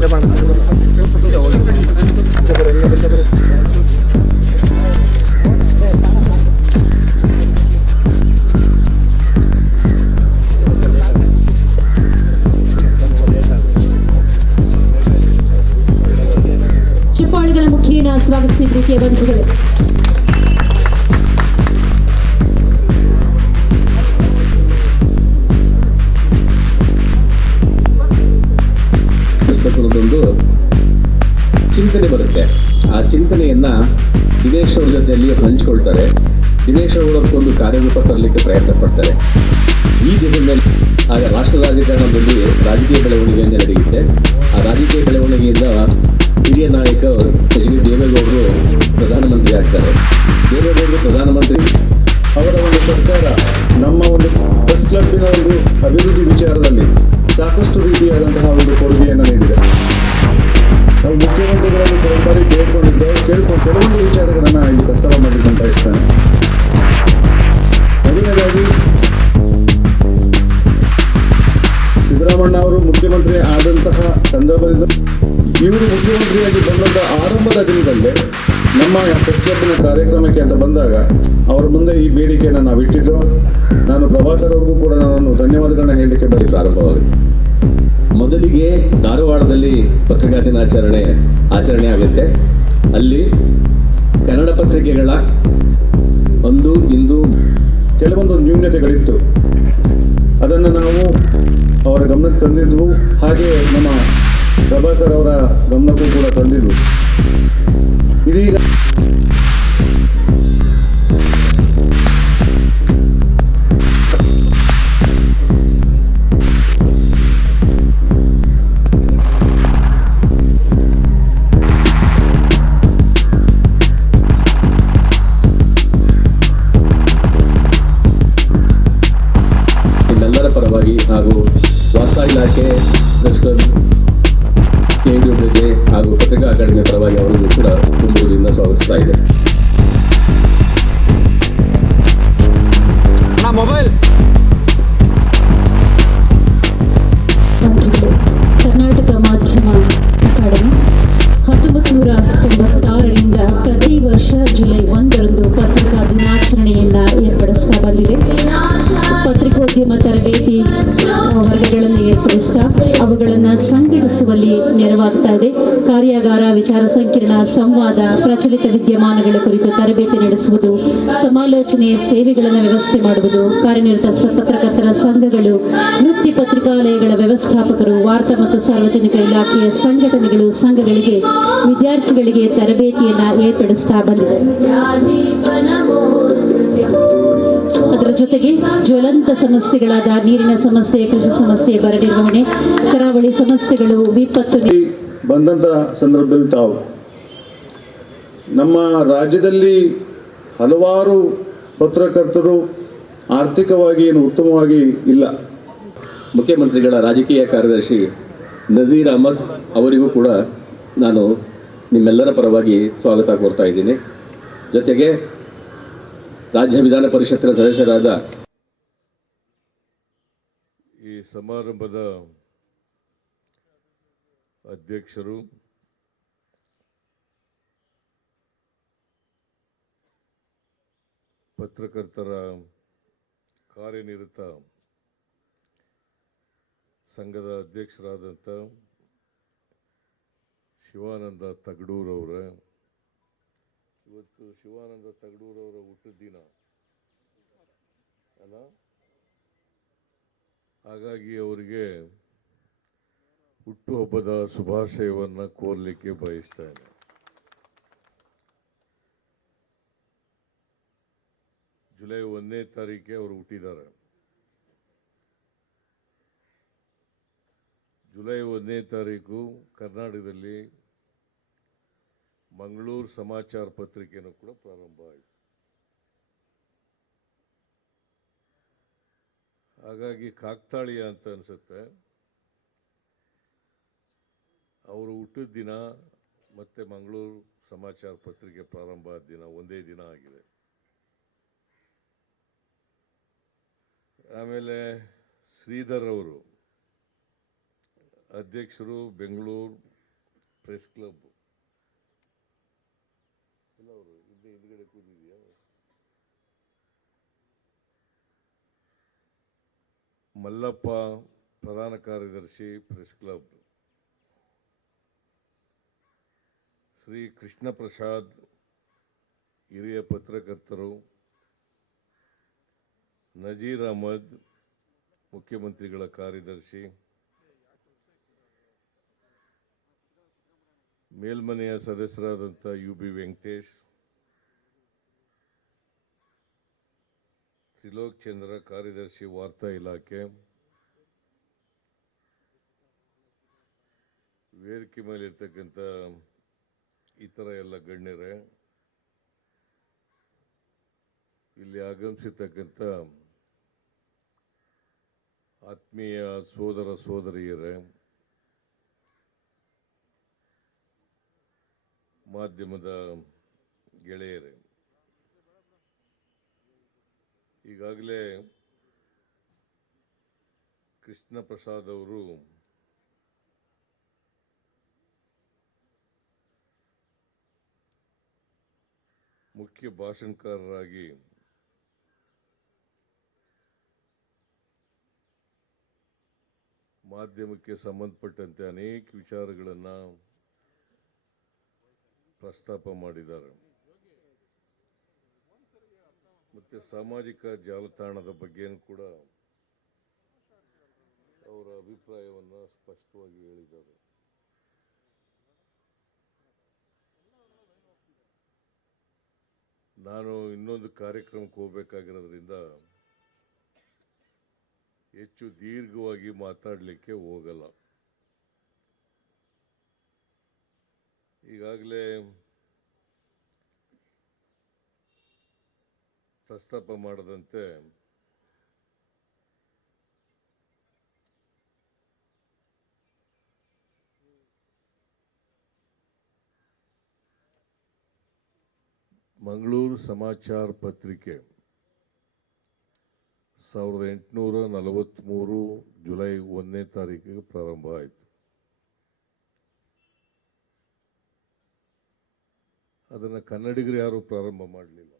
要帮你 ಜೊತೆಯಲ್ಲಿ ಹಂಚ್ಕೊಳ್ತಾರೆ ದಿನೇಶ್ ಅವರೊಂದು ಕಾರ್ಯರೂಪ ತರಲಿಕ್ಕೆ ಪ್ರಯತ್ನ ಪಡ್ತಾರೆ. ಈ ದಿನದಲ್ಲಿ ಆಗ ರಾಷ್ಟ್ರ ರಾಜಕಾರಣದಲ್ಲಿ ರಾಜಕೀಯ ಬೆಳವಣಿಗೆಯಿಂದ ನಡೆಯುತ್ತೆ ಆ ರಾಜಕೀಯ ಬೆಳವಣಿಗೆಯಿಂದ ಹಿರಿಯ ನಾಯಕ ಎಚ್ ಡಿ ದೇವೇಗೌಡರು ಪ್ರಧಾನಮಂತ್ರಿ ಆಗ್ತಾರೆ. ದೇವೇಗೌಡರು ಪ್ರಧಾನಮಂತ್ರಿ, ಅವರ ಒಂದು ಸರ್ಕಾರ ನಮ್ಮ ಒಂದು ಪ್ರೆಸ್ ಕ್ಲಬ್ಬಿನ ಒಂದು ಅಭಿವೃದ್ಧಿ ವಿಚಾರದಲ್ಲಿ ಸಾಕಷ್ಟು ರೀತಿಯಾದಂತಹ ಒಂದು ಕೊಡುಗೆಯನ್ನು ನೀಡಿದೆ. ನಾವು ಮುಖ್ಯಮಂತ್ರಿಗಳಲ್ಲಿ ಕೆಲವು ಬಾರಿ ಕೇಳ್ಕೊಂಡಿದ್ದೇವೆ ಕೇಳ್ಕೊಂಡು ಕೆಲವೊಂದು ವಿಚಾರಗಳನ್ನು ಇಲ್ಲಿ ಪ್ರಸ್ತಾವ ಮಾಡಿಕೊಂಡು ಬಯಸ್ತೇನೆ. ಮೊದಲನೇದಾಗಿ ಸಿದ್ದರಾಮಣ್ಣ ಅವರು ಮುಖ್ಯಮಂತ್ರಿ ಆದಂತಹ ಸಂದರ್ಭದಿಂದ ಇವರು ಮುಖ್ಯಮಂತ್ರಿಯಾಗಿ ಬಂದಂಥ ಆರಂಭದ ದಿನದಲ್ಲೇ ನಮ್ಮ ಪ್ರೆಸ್ ಕ್ಲಬ್ನ ಕಾರ್ಯಕ್ರಮಕ್ಕೆ ಅಂತ ಬಂದಾಗ ಅವರ ಮುಂದೆ ಈ ಬೇಡಿಕೆಯನ್ನು ನಾವು ಇಟ್ಟಿದ್ದು ನಾನು ಪ್ರಭಾಕರ್ ಅವ್ರಿಗೂ ಕೂಡ ನಾನು ಧನ್ಯವಾದಗಳನ್ನ ಹೇಳಲಿಕ್ಕೆ ಬರೀ ಪ್ರಾರಂಭವಾಗುತ್ತೆ. ಮೊದಲಿಗೆ ಧಾರವಾಡದಲ್ಲಿ ಪತ್ರಿಕಾ ದಿನಾಚರಣೆ ಆಚರಣೆ ಆಗುತ್ತೆ. ಅಲ್ಲಿ ಕನ್ನಡ ಪತ್ರಿಕೆಗಳ ಒಂದು, ಇಂದು ಕೆಲವೊಂದು ನ್ಯೂನ್ಯತೆಗಳಿತ್ತು ಅದನ್ನು ನಾವು ಅವರ ಗಮನಕ್ಕೆ ತಂದಿದ್ವು. ಹಾಗೆ ನಮ್ಮ ಪ್ರಭಾಕರ್ ಅವರ ಗಮನಕ್ಕೂ ಕೂಡ ತಂದಿದ್ವು. ಇದೀಗ ಏರ್ಪಡಿಸ್ತಾ ಅವುಗಳನ್ನು ಸಂಘಟಿಸುವಲ್ಲಿ ನೆರವಾಗ್ತಾ ಇದೆ ಕಾರ್ಯಾಗಾರ, ವಿಚಾರ ಸಂಕಿರಣ, ಸಂವಾದ, ಪ್ರಚಲಿತ ವಿದ್ಯಮಾನಗಳ ಕುರಿತು ತರಬೇತಿ ನಡೆಸುವುದು, ಸಮಾಲೋಚನೆ, ಸೇವೆಗಳನ್ನು ವ್ಯವಸ್ಥೆ ಮಾಡುವುದು, ಕಾರ್ಯನಿರತ ಪತ್ರಕರ್ತರ ಸಂಘಗಳು, ವೃತ್ತಿ ಪತ್ರಿಕಾಲಯಗಳ ವ್ಯವಸ್ಥಾಪಕರು, ವಾರ್ತಾ ಮತ್ತು ಸಾರ್ವಜನಿಕ ಇಲಾಖೆಯ ಸಂಘಟನೆಗಳು, ಸಂಘಗಳಿಗೆ, ವಿದ್ಯಾರ್ಥಿಗಳಿಗೆ ತರಬೇತಿಯನ್ನು ಏರ್ಪಡಿಸ್ತಾ ಬಂದಿದೆ. ಅದರ ಜೊತೆಗೆ ಜ್ವಲಂತ ಸಮಸ್ಯೆಗಳಾದ ನೀರಿನ ಸಮಸ್ಯೆ ಕೃಷಿ ಸಮಸ್ಯೆ ಬರ ನಿರ್ವಹಣೆ ಕರಾವಳಿ ಸಮಸ್ಯೆಗಳು ವಿಪತ್ತು ಬಂದಂತ ಸಂದರ್ಭದಲ್ಲಿ ತಾವು ನಮ್ಮ ರಾಜ್ಯದಲ್ಲಿ ಹಲವಾರು ಪತ್ರಕರ್ತರು ಆರ್ಥಿಕವಾಗಿ ಏನು ಉತ್ತಮವಾಗಿ ಇಲ್ಲ. ಮುಖ್ಯಮಂತ್ರಿಗಳ ರಾಜಕೀಯ ಕಾರ್ಯದರ್ಶಿ ನಜೀರ್ ಅಹಮದ್ ಅವರಿಗೂ ಕೂಡ ನಾನು ನಿಮ್ಮೆಲ್ಲರ ಪರವಾಗಿ ಸ್ವಾಗತ ಕೋರ್ತಾ ಇದ್ದೀನಿ. ಜೊತೆಗೆ ರಾಜ್ಯ ವಿಧಾನ ಪರಿಷತ್ತಿನ ಸದಸ್ಯರಾದ ಈ ಸಮಾರಂಭದ ಅಧ್ಯಕ್ಷರು ಪತ್ರಕರ್ತರ ಕಾರ್ಯನಿರತ ಸಂಘದ ಅಧ್ಯಕ್ಷರಾದಂಥ ಶಿವಾನಂದ ತಗಡೂರವರ ಇವತ್ತು ಶಿವಾನಂದ ತಗಡೂರವರ ಹುಟ್ಟು ದಿನ. ಅಲ್ಲ? ಹಾಗಾಗಿ ಅವರಿಗೆ ಹುಟ್ಟುಹಬ್ಬದ ಶುಭಾಶಯವನ್ನು ಕೋರ್ಲಿಕ್ಕೆ ಬಯಸ್ತೇನೆ ಜುಲೈ ಒಂದನೇ ತಾರೀಕೆ ಅವರು ಹುಟ್ಟಿದ್ದಾರೆ. ಜುಲೈ ಒಂದನೇ ತಾರೀಕು ಕರ್ನಾಟಕದಲ್ಲಿ ಮಂಗಳೂರು ಸಮಾಚಾರ ಪತ್ರಿಕೆನೂ ಕೂಡ ಪ್ರಾರಂಭ ಆಯಿತು. ಹಾಗಾಗಿ ಕಾಕ್ತಾಳೀಯ ಅಂತ ಅನಿಸುತ್ತೆ. ಅವರು ಹುಟ್ಟಿದ ದಿನ ಮತ್ತೆ ಮಂಗಳೂರು ಸಮಾಚಾರ ಪತ್ರಿಕೆ ಪ್ರಾರಂಭ ಆದ ದಿನ ಒಂದೇ ದಿನ ಆಗಿದೆ. ಆಮೇಲೆ ಶ್ರೀಧರ್ ಅವರು ಅಧ್ಯಕ್ಷರು ಬೆಂಗಳೂರು ಪ್ರೆಸ್ ಕ್ಲಬ್. ಇಲ್ಲ ಅವರು ಹಿಂದೆ ಹಿಂದ್ಗಡೆ ಕೂತಿದೆಯಾ ಮಲ್ಲಪ್ಪ ಪ್ರಧಾನ ಕಾರ್ಯದರ್ಶಿ ಪ್ರೆಸ್ ಕ್ಲಬ್. ಶ್ರೀ ಕೃಷ್ಣ ಪ್ರಸಾದ್ ಹಿರಿಯ ಪತ್ರಕರ್ತರು. ನಜೀರ್ ಅಹಮದ್ ಮುಖ್ಯಮಂತ್ರಿಗಳ ಕಾರ್ಯದರ್ಶಿ. ಮೇಲ್ಮನೆಯ ಸದಸ್ಯರಾದಂಥ ಯು ಬಿ ವೆಂಕಟೇಶ್, ತ್ರಿಲೋಕ್ ಚಂದ್ರ ಕಾರ್ಯದರ್ಶಿ ವಾರ್ತಾ ಇಲಾಖೆ, ವೇದಿಕೆ ಮೇಲೆ ಇರ್ತಕ್ಕಂಥ ಇತರ ಎಲ್ಲ ಗಣ್ಯರೇ, ಇಲ್ಲಿ ಆಗಮಿಸಿರ್ತಕ್ಕಂಥ ಆತ್ಮೀಯ ಸೋದರ ಸೋದರಿಯರೇ ಮಾಧ್ಯಮದ ಗೆಳೆಯರೇ. ಈಗಾಗಲೇ ಕೃಷ್ಣ ಪ್ರಸಾದ್ ಅವರು ಮುಖ್ಯ ಭಾಷಣಕಾರರಾಗಿ ಮಾಧ್ಯಮಕ್ಕೆ ಸಂಬಂಧಪಟ್ಟಂತೆ ಅನೇಕ ವಿಚಾರಗಳನ್ನು ಪ್ರಸ್ತಾಪ ಮಾಡಿದ್ದಾರೆ. ಮತ್ತೆ ಸಾಮಾಜಿಕ ಜಾಲತಾಣದ ಬಗ್ಗೆನೂ ಕೂಡ ಅವರ ಅಭಿಪ್ರಾಯವನ್ನು ಸ್ಪಷ್ಟವಾಗಿ ಹೇಳಿದ್ದಾರೆ. ನಾನು ಇನ್ನೊಂದು ಕಾರ್ಯಕ್ರಮಕ್ಕೆ ಹೋಗ್ಬೇಕಾಗಿರೋದ್ರಿಂದ ಹೆಚ್ಚು ದೀರ್ಘವಾಗಿ ಮಾತಾಡಲಿಕ್ಕೆ ಹೋಗಲ್ಲ. ಈಗಾಗಲೇ ಪ್ರಸ್ತಾಪ ಮಾಡದಂತೆ ಮಂಗಳೂರು ಸಮಾಚಾರ ಪತ್ರಿಕೆ ಸಾವಿರದ ಎಂಟುನೂರ ನಲವತ್ತ್ಮೂರು ಜುಲೈ ಒಂದನೇ ತಾರೀಕಿಗೆ ಪ್ರಾರಂಭ ಆಯಿತು. ಅದನ್ನು ಕನ್ನಡಿಗರು ಯಾರು ಪ್ರಾರಂಭ ಮಾಡಲಿಲ್ಲ.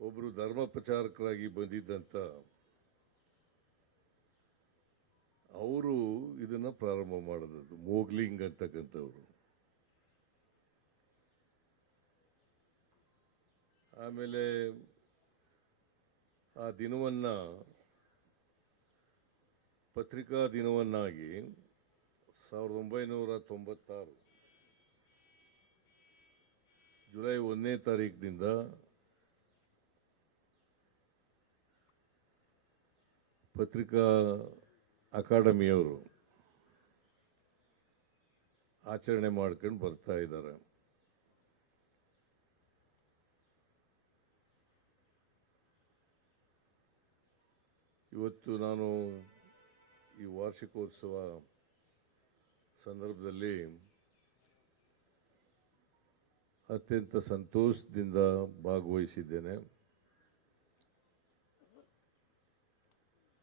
ಒಬ್ಬರು ಧರ್ಮ ಪ್ರಚಾರಕರಾಗಿ ಬಂದಿದ್ದಂಥ ಅವರು ಇದನ್ನ ಪ್ರಾರಂಭ ಮಾಡಿದದ್ದು, ಮೋಗ್ಲಿಂಗ್ ಅಂತಕ್ಕಂಥವ್ರು. ಆಮೇಲೆ ಆ ದಿನವನ್ನ, ಪತ್ರಿಕಾ ದಿನವನ್ನಾಗಿ ಸಾವಿರದ ಒಂಬೈನೂರ ತೊಂಬತ್ತಾರು. ಜುಲೈ ಒಂದನೇ ತಾರೀಕಿನಿಂದ ಪತ್ರಿಕಾ ಅಕಾಡೆಮಿಯವರು ಆಚರಣೆ ಮಾಡ್ಕೊಂಡು ಬರ್ತಾ ಇದ್ದಾರೆ. ಇವತ್ತು ನಾನು ಈ ವಾರ್ಷಿಕೋತ್ಸವ ಸಂದರ್ಭದಲ್ಲಿ ಅತ್ಯಂತ ಸಂತೋಷದಿಂದ ಭಾಗವಹಿಸಿದ್ದೇನೆ.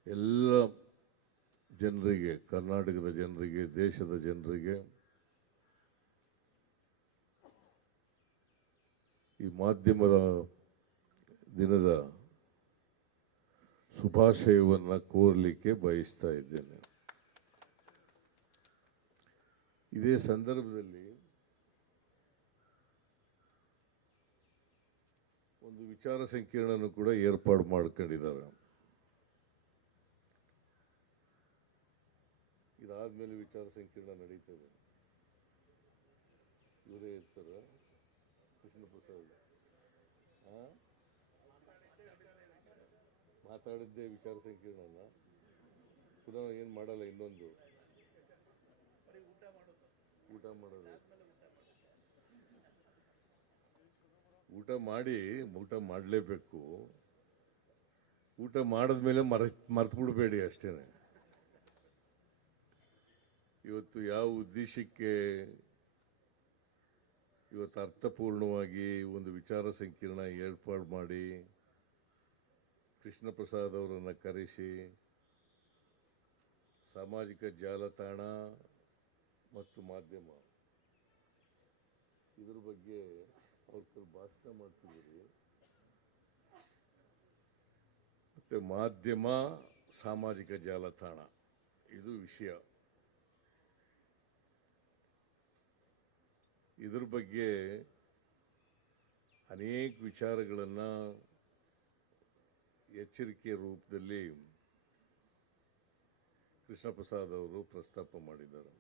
ಎಲ್ಲ ಜನರಿಗೆ, ಕರ್ನಾಟಕದ ಜನರಿಗೆ, ದೇಶದ ಜನರಿಗೆ ಈ ಮಾಧ್ಯಮದ ದಿನದ ಶುಭಾಶಯವನ್ನು ಕೋರಲಿಕ್ಕೆ ಬಯಸ್ತಾ ಇದ್ದೇನೆ. ಇದೇ ಸಂದರ್ಭದಲ್ಲಿ ಒಂದು ವಿಚಾರ ಸಂಕೀರ್ಣನೂ ಕೂಡ ಏರ್ಪಾಡು ಮಾಡ್ಕೊಂಡಿದ್ದಾರೆ. ಇದಾದ್ಮೇಲೆ ವಿಚಾರ ಸಂಕಿರಣ ನಡೀತದೆ. ಇವರೇ ಇರ್ತಾರೆ. ಕೃಷ್ಣ ಆ? ಮಾತಾಡಿದ್ದೇ ವಿಚಾರ ಸಂಕಿರಣನ. ಪುನಃ ಏನು ಮಾಡಲ್ಲ ಇನ್ನೊಂದು. ಊಟ ಮಾಡೋದು. ಊಟ ಮಾಡಿ, ಊಟ ಮಾಡಲೇಬೇಕು. ಊಟ ಮಾಡಿದ್ಮೇಲೆ ಮರ ಮರ್ತು ಬಿಡಬೇಡಿ ಅಷ್ಟೇನೆ. ಇವತ್ತು ಯಾವ ಉದ್ದೇಶಕ್ಕೆ ಇವತ್ತು ಅರ್ಥಪೂರ್ಣವಾಗಿ ಒಂದು ವಿಚಾರ ಸಂಕಿರಣ ಏರ್ಪಾಡು ಮಾಡಿ ಕೃಷ್ಣ ಪ್ರಸಾದ್ ಅವರನ್ನು ಕರೆಸಿ, ಸಾಮಾಜಿಕ ಜಾಲತಾಣ ಮತ್ತು ಮಾಧ್ಯಮ. ಇದ್ರ ಬಗ್ಗೆ ಅವ್ರ ಭಾಷಣ ಮಾಡಿಸಿದ್ರಿ ಮತ್ತು ಮಾಧ್ಯಮ ಸಾಮಾಜಿಕ ಜಾಲತಾಣ, ಇದು ವಿಷಯ. ಇದ್ರ ಬಗ್ಗೆ ಅನೇಕ ವಿಚಾರಗಳನ್ನು ಎಚ್ಚರಿಕೆ ರೂಪದಲ್ಲಿ ಕೃಷ್ಣ ಪ್ರಸಾದ್ ಅವರು ಪ್ರಸ್ತಾಪ ಮಾಡಿದ್ದಾರೆ.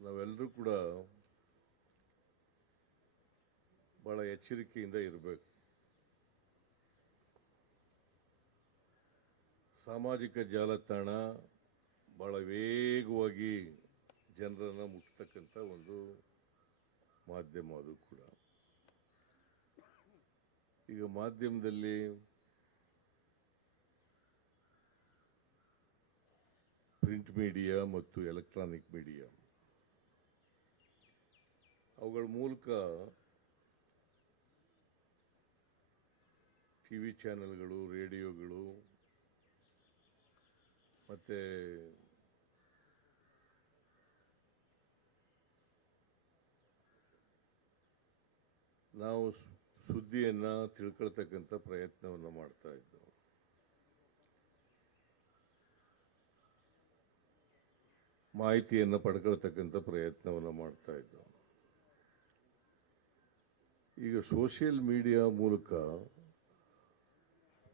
ನಾವೆಲ್ಲರೂ ಕೂಡ ಬಹಳ ಎಚ್ಚರಿಕೆಯಿಂದ ಇರಬೇಕು. ಸಾಮಾಜಿಕ ಜಾಲತಾಣ ಬಹಳ ವೇಗವಾಗಿ ಜನರನ್ನು ಮುಟ್ತಕ್ಕಂಥ ಒಂದು ಮಾಧ್ಯಮ ಅದು ಕೂಡ. ಈಗ ಮಾಧ್ಯಮದಲ್ಲಿ ಪ್ರಿಂಟ್ ಮೀಡಿಯಾ ಮತ್ತು ಎಲೆಕ್ಟ್ರಾನಿಕ್ ಮೀಡಿಯಾ ಅವುಗಳ ಮೂಲಕ ಟಿ ವಿ ಚಾನೆಲ್ಗಳು, ರೇಡಿಯೋಗಳು, ಮತ್ತು ನಾವು ಸುದ್ದಿಯನ್ನು ತಿಳ್ಕೊಳ್ತಕ್ಕಂಥ ಪ್ರಯತ್ನವನ್ನು ಮಾಡ್ತಾ ಇದ್ದೆವು. ಮಾಹಿತಿಯನ್ನು ಪಡ್ಕೊಳ್ತಕ್ಕಂಥ ಪ್ರಯತ್ನವನ್ನು ಮಾಡ್ತಾ ಇದ್ದೆವು. ಈಗ ಸೋಷಿಯಲ್ ಮೀಡಿಯಾ ಮೂಲಕ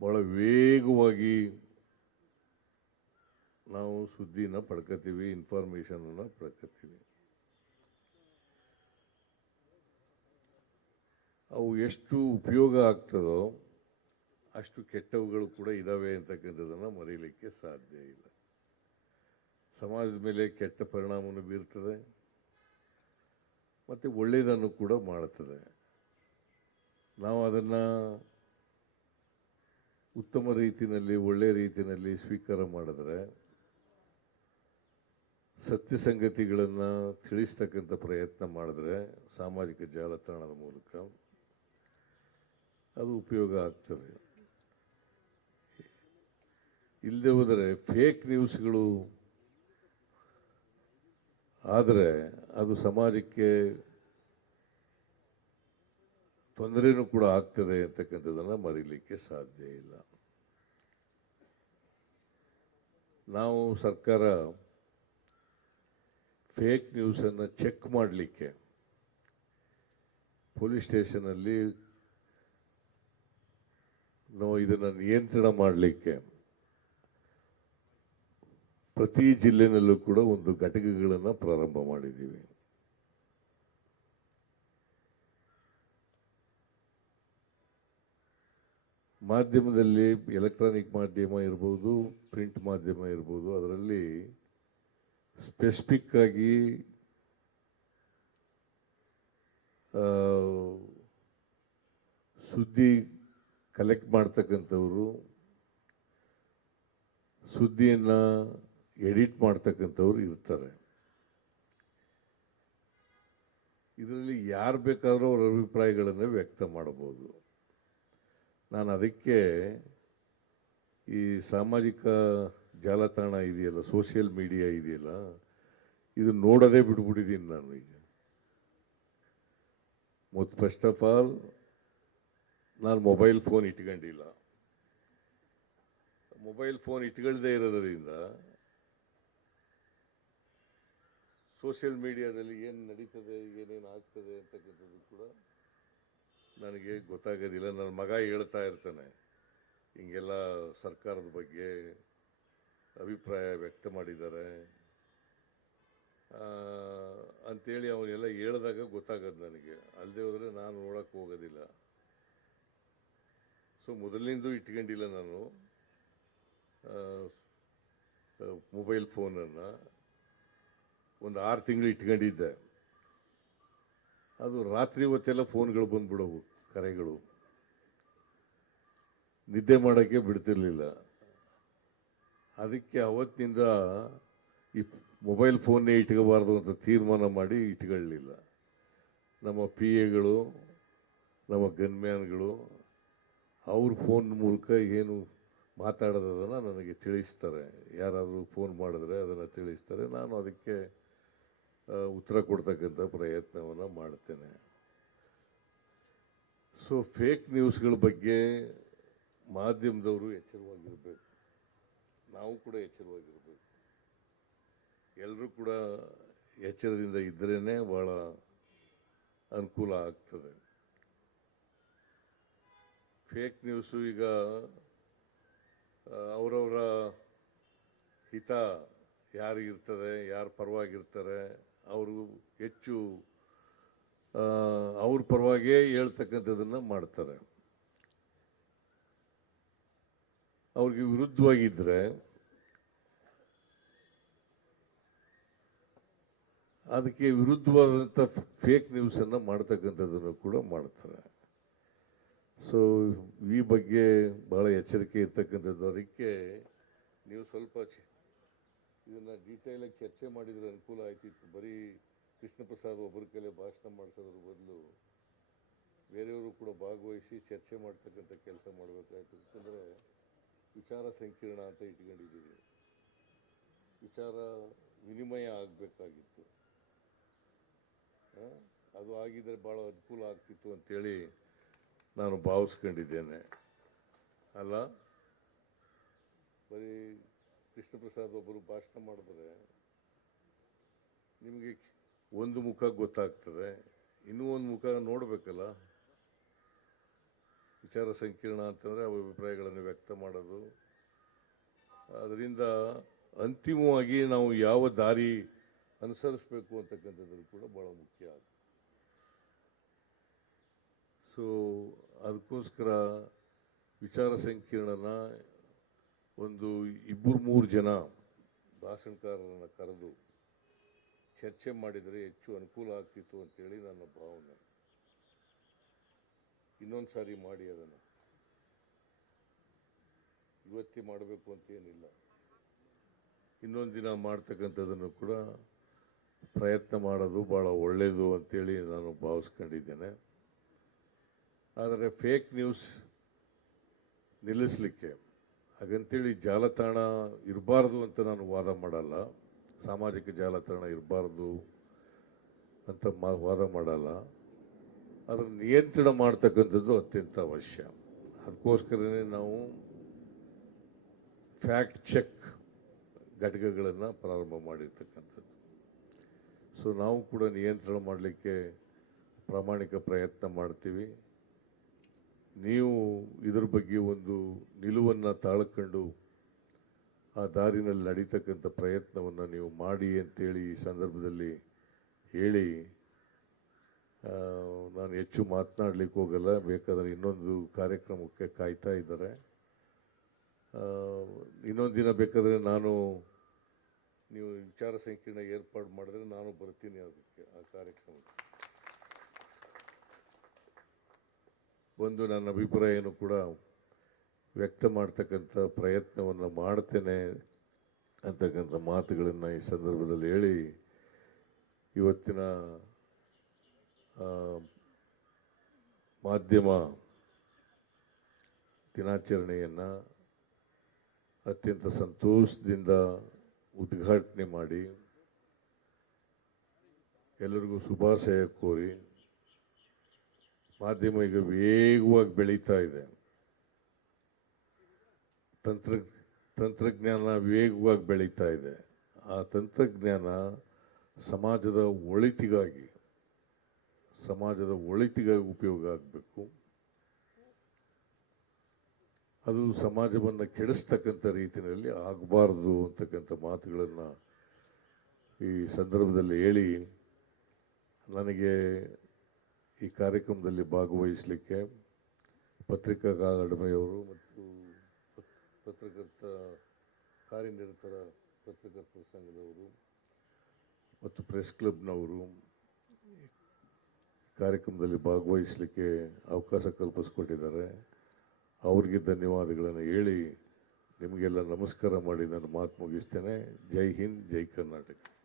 ಬಹಳ ವೇಗವಾಗಿ ನಾವು ಸುದ್ದಿನ ಪಡ್ಕೋತೀವಿ ಇನ್ಫಾರ್ಮೇಷನನ್ನು ಪಡ್ಕೋತೀವಿ. ಅವು ಎಷ್ಟು ಉಪಯೋಗ ಆಗ್ತದೋ ಅಷ್ಟು ಕೆಟ್ಟವುಗಳು ಕೂಡ ಇದ್ದಾವೆ ಅಂತಕ್ಕಂಥದ್ದನ್ನು ಮರೀಲಿಕ್ಕೆ ಸಾಧ್ಯ ಇಲ್ಲ. ಸಮಾಜದ ಮೇಲೆ ಕೆಟ್ಟ ಪರಿಣಾಮವನ್ನು ಬೀರ್ತದೆ, ಮತ್ತು ಒಳ್ಳೆಯದನ್ನು ಕೂಡ ಮಾಡುತ್ತದೆ ನಾವು ಅದನ್ನು ಉತ್ತಮ ರೀತಿಯಲ್ಲಿ ಒಳ್ಳೆಯ ರೀತಿಯಲ್ಲಿ ಸ್ವೀಕಾರ ಮಾಡಿದ್ರೆ ಸತ್ಯ ಸಂಗತಿಗಳನ್ನು ತಿಳಿಸ್ತಕ್ಕಂಥ ಪ್ರಯತ್ನ ಮಾಡಿದ್ರೆ ಸಾಮಾಜಿಕ ಜಾಲತಾಣದ ಮೂಲಕ ಅದು ಉಪಯೋಗ ಆಗ್ತದೆ. ಇಲ್ಲದೆ ಹೋದರೆ ಫೇಕ್ ನ್ಯೂಸ್ಗಳು ಆದರೆ ಅದು ಸಮಾಜಕ್ಕೆ ತೊಂದರೆನೂ ಕೂಡ ಆಗ್ತದೆ ಅಂತಕ್ಕಂಥದ್ದನ್ನು ಮರೀಲಿಕ್ಕೆ ಸಾಧ್ಯ ಇಲ್ಲ. ನಾವು ಸರ್ಕಾರ ಫೇಕ್ ನ್ಯೂಸನ್ನು ಚೆಕ್ ಮಾಡಲಿಕ್ಕೆ ಪೊಲೀಸ್ ಸ್ಟೇಷನಲ್ಲಿ ನಾವು ಇದನ್ನು ನಿಯಂತ್ರಣ ಮಾಡಲಿಕ್ಕೆ ಪ್ರತಿ ಜಿಲ್ಲೆನಲ್ಲೂ ಕೂಡ ಒಂದು ಘಟಕಗಳನ್ನು ಪ್ರಾರಂಭ ಮಾಡಿದ್ದೀವಿ. ಮಾಧ್ಯಮದಲ್ಲಿ ಎಲೆಕ್ಟ್ರಾನಿಕ್ ಮಾಧ್ಯಮ ಇರ್ಬೋದು ಪ್ರಿಂಟ್ ಮಾಧ್ಯಮ ಇರ್ಬೋದು, ಅದರಲ್ಲಿ ಸ್ಪೆಸಿಫಿಕ್ ಆಗಿ ಸುದ್ದಿ ಕಲೆಕ್ಟ್ ಮಾಡ್ತಕ್ಕಂಥವ್ರು, ಸುದ್ದಿಯನ್ನು ಎಡಿಟ್ ಮಾಡ್ತಕ್ಕಂಥವ್ರು ಇರ್ತಾರೆ. ಇದರಲ್ಲಿ ಯಾರು ಬೇಕಾದರೂ ಅವರ ಅಭಿಪ್ರಾಯಗಳನ್ನು ವ್ಯಕ್ತ ಮಾಡಬಹುದು ನಾನು ಅದಕ್ಕೆ ಈ ಸಾಮಾಜಿಕ ಜಾಲತಾಣ ಇದೆಯಲ್ಲ ಸೋಷಿಯಲ್ ಮೀಡಿಯಾ ಇದೆಯಲ್ಲ, ಇದು ನೋಡೋದೇ ಬಿಟ್ಬಿಟ್ಟಿದ್ದೀನಿ ನಾನು ಈಗ. ಮತ್ತು ಫಸ್ಟ್ ಆಫ್ ಆಲ್ ನಾನು ಮೊಬೈಲ್ ಫೋನ್ ಇಟ್ಕೊಂಡಿಲ್ಲ. ಮೊಬೈಲ್ ಫೋನ್ ಇಟ್ಕೊಳ್ದೇ ಇರೋದರಿಂದ ಸೋಷಿಯಲ್ ಮೀಡಿಯಾದಲ್ಲಿ ಏನು ನಡೀತದೆ, ಏನೇನು ಆಗ್ತದೆ ಅಂತಕ್ಕಂಥದ್ದು ಕೂಡ ನನಗೆ ಗೊತ್ತಾಗೋದಿಲ್ಲ, ನನ್ನ ಮಗ ಹೇಳ್ತಾ ಇರ್ತಾನೆ. ಹಿಂಗೆಲ್ಲ ಸರ್ಕಾರದ ಬಗ್ಗೆ ಅಭಿಪ್ರಾಯ ವ್ಯಕ್ತ ಮಾಡಿದ್ದಾರೆ. ಅಂಥೇಳಿ ಅವನ್ನೆಲ್ಲ ಹೇಳಿದಾಗ ಗೊತ್ತಾಗದು ನನಗೆ. ಅಲ್ಲದೆ ಹೋದರೆ ನಾನು ನೋಡೋಕೆ ಹೋಗೋದಿಲ್ಲ. ಸೊ ಮೊದಲಿನಿಂದ ಇಟ್ಕೊಂಡಿಲ್ಲ ನಾನು. ಮೊಬೈಲ್ ಫೋನನ್ನು. ಒಂದು ಆರು ತಿಂಗಳು ಇಟ್ಕೊಂಡಿದ್ದೆ. ಅದು ರಾತ್ರಿ ಹೊತ್ತೆಲ್ಲ ಫೋನ್ಗಳು ಬಂದ್ಬಿಡವು ಕರೆಗಳು. ನಿದ್ದೆ ಮಾಡೋಕ್ಕೆ ಬಿಡ್ತಿರ್ಲಿಲ್ಲ. ಅದಕ್ಕೆ ಅವತ್ತಿನಿಂದ ಈ ಮೊಬೈಲ್ ಫೋನ್ನೇ ಇಟ್ಕೋಬಾರ್ದು ಅಂತ ತೀರ್ಮಾನ ಮಾಡಿ ಇಟ್ಕೊಳ್ಳಲಿಲ್ಲ ನಮ್ಮ ಪಿ ಎಗಳು, ನಮ್ಮ ಗನ್ಮ್ಯಾನ್ಗಳು, ಅವ್ರ ಫೋನ್ ಮೂಲಕ ಏನು ಮಾತಾಡೋದನ್ನು ನನಗೆ ತಿಳಿಸ್ತಾರೆ. ಯಾರಾದರೂ ಫೋನ್ ಮಾಡಿದ್ರೆ ಅದನ್ನು ತಿಳಿಸ್ತಾರೆ. ನಾನು ಅದಕ್ಕೆ ಉತ್ತರ ಕೊಡ್ತಕ್ಕಂಥ ಪ್ರಯತ್ನವನ್ನು ಮಾಡ್ತೇನೆ. ಸೊ ಫೇಕ್ ನ್ಯೂಸ್ಗಳ ಬಗ್ಗೆ ಮಾಧ್ಯಮದವರು ಎಚ್ಚರವಾಗಿರಬೇಕು. ನಾವು ಕೂಡ ಎಚ್ಚರವಾಗಿರಬೇಕು. ಎಲ್ಲರೂ ಕೂಡ ಎಚ್ಚರದಿಂದ ಇದ್ರೇ ಭಾಳ ಅನುಕೂಲ ಆಗ್ತದೆ. ಫೇಕ್ ನ್ಯೂಸು ಈಗ ಅವರವರ ಹಿತ ಯಾರಿಗಿರ್ತದೆ, ಯಾರು ಪರವಾಗಿರ್ತಾರೆ ಅವರು ಹೆಚ್ಚು ಅವ್ರ ಪರವಾಗಿಯೇ ಹೇಳ್ತಕ್ಕಂಥದ್ದನ್ನು ಮಾಡ್ತಾರೆ. ಅವ್ರಿಗೆ ವಿರುದ್ಧವಾಗಿದ್ದರೆ ಅದಕ್ಕೆ ವಿರುದ್ಧವಾದಂಥ ಫೇಕ್ ನ್ಯೂಸನ್ನು ಮಾಡ್ತಕ್ಕಂಥದ್ದನ್ನು ಕೂಡ ಮಾಡ್ತಾರೆ. ಸೊ ಈ ಬಗ್ಗೆ ಬಹಳ ಎಚ್ಚರಿಕೆ ಇರ್ತಕ್ಕಂಥದ್ದು. ಅದಕ್ಕೆ ನೀವು ಸ್ವಲ್ಪ ಇದನ್ನ ಡೀಟೇಲಾಗಿ ಚರ್ಚೆ ಮಾಡಿದ್ರೆ ಅನುಕೂಲ ಆಯ್ತಿತ್ತು. ಬರೀ ಕೃಷ್ಣ ಪ್ರಸಾದ್ ಒಬ್ಬರ ಕೈಲೇ ಭಾಷಣ ಮಾಡಿಸೋದ್ರ ಬದಲು ಬೇರೆಯವರು ಕೂಡ ಭಾಗವಹಿಸಿ ಚರ್ಚೆ ಮಾಡ್ತಕ್ಕಂಥ ಕೆಲಸ ಮಾಡಬೇಕಾಯ್ತು ಯಾಕಂದರೆ ವಿಚಾರ ಸಂಕಿರಣ ಅಂತ ಇಟ್ಕೊಂಡಿದ್ದೀವಿ. ವಿಚಾರ ವಿನಿಮಯ ಆಗಬೇಕಾಗಿತ್ತು. ಅದು ಆಗಿದ್ರೆ ಭಾಳ ಅನುಕೂಲ ಆಗ್ತಿತ್ತು ಅಂತೇಳಿ ನಾನು ಭಾವಿಸ್ಕೊಂಡಿದ್ದೇನೆ. ಅಲ್ಲ? ಬರೀ ಕೃಷ್ಣ ಪ್ರಸಾದ್ ಒಬ್ಬರು ಭಾಷಣ ಮಾಡಿದ್ರೆ ನಿಮಗೆ ಒಂದು ಮುಖ ಗೊತ್ತಾಗ್ತದೆ, ಇನ್ನೂ ಒಂದು ಮುಖ ನೋಡಬೇಕಲ್ಲ? ವಿಚಾರ ಸಂಕೀರ್ಣ ಅಂತಂದರೆ ಅಭಿಪ್ರಾಯಗಳನ್ನು ವ್ಯಕ್ತ ಮಾಡೋದು. ಅದರಿಂದ ಅಂತಿಮವಾಗಿ ನಾವು ಯಾವ ದಾರಿ ಅನುಸರಿಸಬೇಕು ಅಂತಕ್ಕಂಥದ್ದು ಕೂಡ ಭಾಳ ಮುಖ್ಯ ಸೊ ಅದಕ್ಕೋಸ್ಕರ ವಿಚಾರ ಸಂಕಿರಣನ ಒಂದು ಇಬ್ಬರು ಮೂರು ಜನ ಭಾಷಣಕಾರರನ್ನು ಕರೆದು ಚರ್ಚೆ ಮಾಡಿದರೆ ಹೆಚ್ಚು ಅನುಕೂಲ ಆಗ್ತಿತ್ತು ಅಂತೇಳಿ ನನ್ನ ಭಾವನೆ. ಇನ್ನೊಂದು ಸಾರಿ ಮಾಡಿ ಅದನ್ನು. ಇವತ್ತೇ ಮಾಡಬೇಕು ಅಂತೇನಿಲ್ಲ ಇನ್ನೊಂದು ದಿನ ಮಾಡ್ತಕ್ಕಂಥದ್ದನ್ನು ಕೂಡ ಪ್ರಯತ್ನ ಮಾಡೋದು ಭಾಳ ಒಳ್ಳೆಯದು ಅಂತೇಳಿ ನಾನು ಭಾವಿಸ್ಕೊಂಡಿದ್ದೇನೆ. ಆದರೆ ಫೇಕ್ ನ್ಯೂಸ್ ನಿಲ್ಲಿಸಲಿಕ್ಕೆ ಹಾಗಂತೇಳಿ ಜಾಲತಾಣ ಇರಬಾರ್ದು ಅಂತ ನಾನು ವಾದ ಮಾಡಲ್ಲ. ಸಾಮಾಜಿಕ ಜಾಲತಾಣ ಇರಬಾರ್ದು ಅಂತ ಮಾ ವಾದ ಮಾಡಲ್ಲ. ಅದನ್ನು ನಿಯಂತ್ರಣ ಮಾಡ್ತಕ್ಕಂಥದ್ದು ಅತ್ಯಂತ ಅವಶ್ಯ. ಅದಕ್ಕೋಸ್ಕರನೇ ನಾವು ಫ್ಯಾಕ್ಟ್ ಚೆಕ್ ಘಟಕಗಳನ್ನು ಪ್ರಾರಂಭ ಮಾಡಿರ್ತಕ್ಕಂಥದ್ದು. ಸೊ ನಾವು ಕೂಡ ನಿಯಂತ್ರಣ ಮಾಡಲಿಕ್ಕೆ ಪ್ರಾಮಾಣಿಕ ಪ್ರಯತ್ನ ಮಾಡ್ತೀವಿ. ನೀವು ಇದರ ಬಗ್ಗೆ ಒಂದು ನಿಲುವನ್ನು ತಾಳ್ಕೊಂಡು ಆ ದಾರಿನಲ್ಲಿ ನಡೀತಕ್ಕಂಥ ಪ್ರಯತ್ನವನ್ನು ನೀವು ಮಾಡಿ ಅಂತೇಳಿ ಈ ಸಂದರ್ಭದಲ್ಲಿ ಹೇಳಿ ನಾನು ಹೆಚ್ಚು ಮಾತನಾಡ್ಲಿಕ್ಕೆ ಹೋಗಲ್ಲ, ಬೇಕಾದರೆ ಇನ್ನೊಂದು ಕಾರ್ಯಕ್ರಮಕ್ಕೆ ಕಾಯ್ತಾ ಇದ್ದಾರೆ. ಇನ್ನೊಂದು ದಿನ ಬೇಕಾದರೆ ನಾನು ನೀವು ವಿಚಾರ ಸಂಕಿರಣ ಏರ್ಪಾಡು ಮಾಡಿದ್ರೆ ನಾನು ಬರ್ತೀನಿ ಅದಕ್ಕೆ, ಆ ಕಾರ್ಯಕ್ರಮಕ್ಕೆ. ಒಂದು ನನ್ನ ಅಭಿಪ್ರಾಯನೂ ಕೂಡ ವ್ಯಕ್ತ ಮಾಡ್ತಕ್ಕಂಥ ಪ್ರಯತ್ನವನ್ನು ಮಾಡ್ತೇನೆ ಅಂತಕ್ಕಂಥ ಮಾತುಗಳನ್ನು ಈ ಸಂದರ್ಭದಲ್ಲಿ ಹೇಳಿ ಇವತ್ತಿನ ಮಾಧ್ಯಮ ದಿನಾಚರಣೆಯನ್ನು ಅತ್ಯಂತ ಸಂತೋಷದಿಂದ ಉದ್ಘಾಟನೆ ಮಾಡಿ ಎಲ್ಲರಿಗೂ ಶುಭಾಶಯ ಕೋರಿ ಮಾಧ್ಯಮ ಈಗ ವೇಗವಾಗಿ ಬೆಳೀತಾ ಇದೆ. ತಂತ್ರ, ತಂತ್ರಜ್ಞಾನ ವೇಗವಾಗಿ ಬೆಳೀತಾ ಇದೆ. ಆ ತಂತ್ರಜ್ಞಾನ ಸಮಾಜದ ಒಳಿತಿಗಾಗಿ ಸಮಾಜದ ಒಳಿತಿಗಾಗಿ ಉಪಯೋಗ ಆಗಬೇಕು. ಅದು ಸಮಾಜವನ್ನು ಕೆಡಿಸ್ತಕ್ಕಂಥ ರೀತಿಯಲ್ಲಿ ಆಗಬಾರ್ದು ಅಂತಕ್ಕಂಥ ಮಾತುಗಳನ್ನು ಈ ಸಂದರ್ಭದಲ್ಲಿ ಹೇಳಿ, ನನಗೆ ಈ ಕಾರ್ಯಕ್ರಮದಲ್ಲಿ ಭಾಗವಹಿಸಲಿಕ್ಕೆ ಪತ್ರಿಕಾ ಅಡಮೆಯವರು ಮತ್ತು ಪತ್- ಪತ್ರಕರ್ತ, ಕಾರ್ಯನಿರತರ ಪತ್ರಕರ್ತರ ಸಂಘದವರು ಮತ್ತು ಪ್ರೆಸ್ ಕ್ಲಬ್ನವರು ಕಾರ್ಯಕ್ರಮದಲ್ಲಿ ಭಾಗವಹಿಸಲಿಕ್ಕೆ ಅವಕಾಶ ಕಲ್ಪಿಸ್ಕೊಟ್ಟಿದ್ದಾರೆ. ಅವ್ರಿಗೆ ಧನ್ಯವಾದಗಳನ್ನು ಹೇಳಿ ನಿಮಗೆಲ್ಲ ನಮಸ್ಕಾರ ಮಾಡಿ ನಾನು ಮಾತು ಮುಗಿಸ್ತೇನೆ. ಜೈ ಹಿಂದ್, ಜೈ ಕರ್ನಾಟಕ.